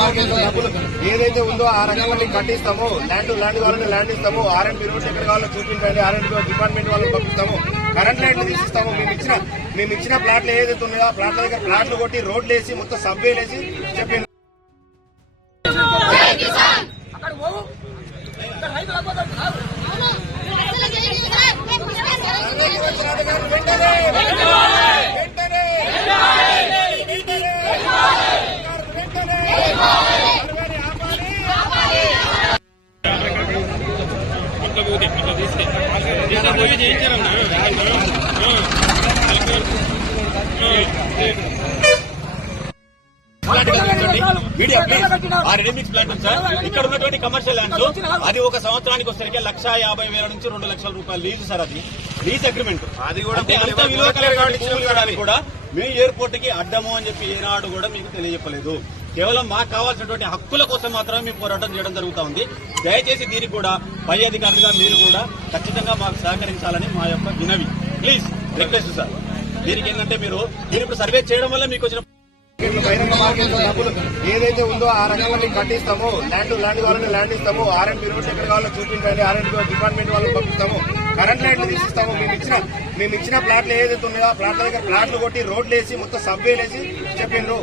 Market డబ్బులు ఏదైతే ఉందో ఆ రకంగా మీకు కట్టిస్తాము. ల్యాండ్ కావాలంటే ల్యాండ్ ఇస్తాము. ఆర్ఎండ్బి రూట్స్ ఎక్కడ కావాలో చూపించండి. ఆర్ఎండ్బి డిపార్ట్మెంట్ వాళ్ళకి పంపిస్తాము. కరెంట్ లైట్లు తీసిస్తాము. మేము ఇచ్చిన ప్లాట్లు ఏదైతే ఉన్నాయో ఆ ప్లాట్ల దగ్గర ప్లాట్లు కొట్టి రోడ్లు వేసి మొత్తం సబ్వేలు వేసి చెప్పింది. ఇక్కడ ఉన్నటువంటి కమర్షియల్ ల్యాండ్స్ అది ఒక సంవత్సరానికి వచ్చేసరికి 1,50,000 నుంచి 2 లక్షల రూపాయలు లీజు సార్. అది లీజ్ అగ్రిమెంట్. అది కూడా కూడా మీ ఎయిర్పోర్ట్ కి అడ్డము అని చెప్పి ఈనాడు కూడా మీకు తెలియజెప్పలేదు. కేవలం మాకు కావాల్సినటువంటి హక్కుల కోసం మాత్రమే మేము పోరాటం చేయడం జరుగుతూ ఉంది. దయచేసి దీనికి కూడా పై అధికారులుగా మీరు కూడా ఖచ్చితంగా మాకు సహకరించాలని మా యొక్క వినవి. Please request sir. దీనికి ఏంటంటే మీరు ఇప్పుడు సర్వే చేయడం వల్ల మీకు వచ్చిన బహిరంగ మార్కెట్ డబ్బులు ఏదైతే ఉందో ఆ రకంగా మీకు కట్టిస్తాము. ల్యాండ్ కావాలంటే ల్యాండ్ ఇస్తాము. ఆర్ఎండ్బి రూట్స్ ఎక్కడ కావాలో చూపించండి. ఆర్ఎండ్బి డిపార్ట్మెంట్ వాళ్ళకి పంపిస్తాము. కరెంట్ లైట్లు తీసిస్తాము. మేము ఇచ్చిన ప్లాట్లు ఏదైతే ఉన్నాయో ఆ ప్లాట్ల దగ్గర ప్లాట్లు కొట్టి రోడ్లు వేసి మొత్తం సబ్వేలు వేసి చెప్పిండ్రు.